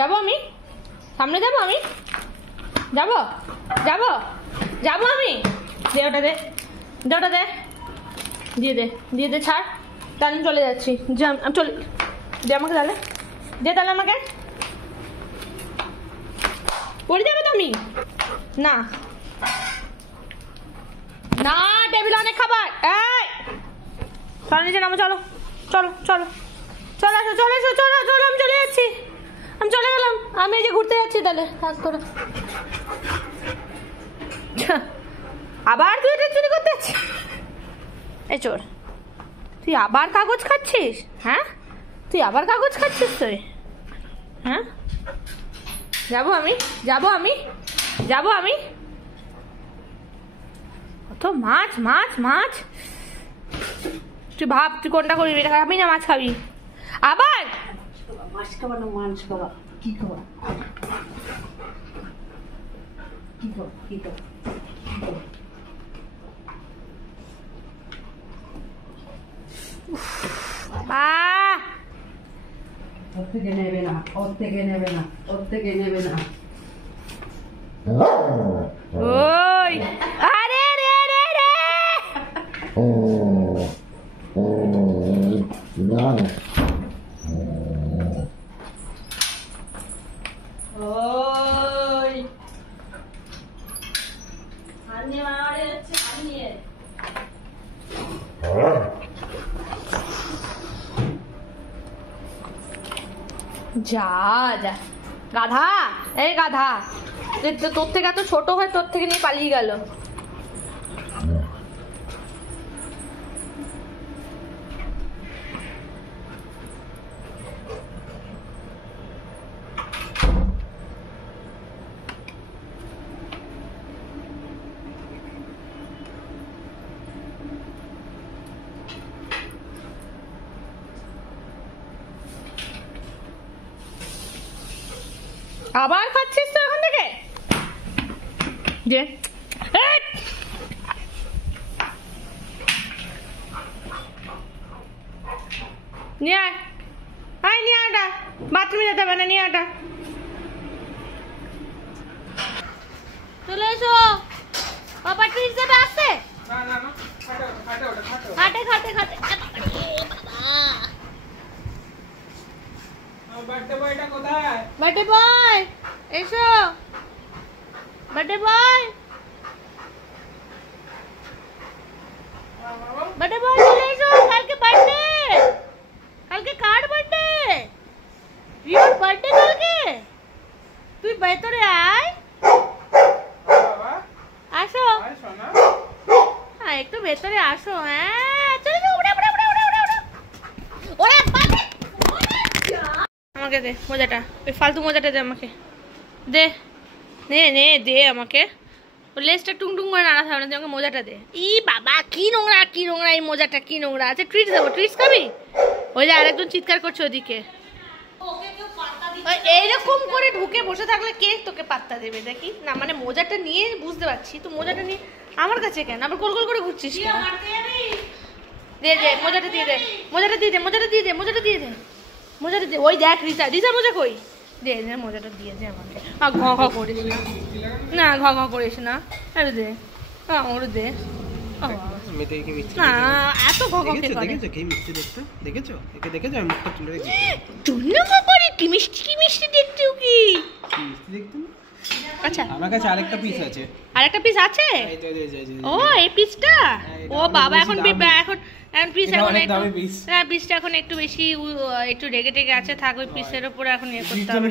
যাবো আমি সামনে যাবো আমি যাবো যাবো যাবো আমি দে ওটা দে দে ওটা দে দিয়ে দে ছাড় তাহলে আমি চলে যাচ্ছি আমি চলে দে আমাকে তাহলে আমাকে পড়ে যাবে তো আমি না না টেবিলে অনেক খাবার এই চলো নিচে নামো চলো চলো চলো চলে আসো চলে এসো চলো চলো আমি চলে যাচ্ছি আমি চলে গেলাম আমি এই যে ঘুরতে যাচ্ছি তাহলে কাজ করে আবার তুই এটা চুরি করতে যাচ্ছিস এই চোর তুই আবার কাগজ খাচ্ছিস হ্যাঁ তুই আবার কাগজ খাচ্ছিস তুই হ্যাঁ যাবো আমি কত মাছ মাছ মাছ তুই ভাব তুই কোনটা করবি এটা খাবি না মাছ খাবি আবার মাছ খাবা না মাছ খাবা কি খাবা ওর থেকে নেবে না ওই আরে রে রে রে ওই আনি মারে হচ্ছে আনি যা যা গাধা এই গাধা তোর থেকে এত ছোট হয় তোর থেকে নিয়ে পালিয়ে গেল আবার খাচ্ছিস তো এখন থেকে যে নিয়ে আয় নিয়ে আটা বাথরুমে যেতে হবে না নিয়ে আটা চলে এসো বাবা ট্রিট দেবে আসতে খাটে বার্থডে বয় এসো বার্থডে বয় চলে এসো কালকে কার বার্থডে রিওর বার্থডে কালকে তুই ভেতরে আয় আসো হ্যাঁ একটু ভেতরে আসো হ্যাঁ চলে যাও আমাকে দে মোজাটা ওই ফালতু মোজাটা দে আমাকে দে দে আমাকে ওই লেজটা টুং করে নাড়া থাকবে না তুই আমাকে মোজাটা দে ই বাবা কি নোংরা এই মোজাটা কি নোংরা আচ্ছা ট্রিট দেবো ট্রিট খাবি ওই যে আরেকজন চিৎকার করছে ওদিকে এইরকম করে ঢুকে বসে থাকলে কে তোকে পাত্তা দেবে দেখি না মানে মোজাটা নিয়ে বুঝতে পারছি তো মোজাটা নিয়ে আমার কাছে কেন আবার গোল করে ঘুরছিস কেন দে মোজাটা দিয়ে দে ওই দেখ রিসা মোজা কই দে মোজাটা দিয়ে দে আমাকে ঘ করিস না আরে দে ওর দে এত ঘ কি মিষ্টি দেখতে কি আচ্ছা আমার কাছে আরেকটা পিস আছে ও এই পিসটা ও বাবা এখন পিসটা এখন একটু বেশি একটু রেগে আছে থাক ওই পিসের উপরে এখন ইয়ে করতে হবে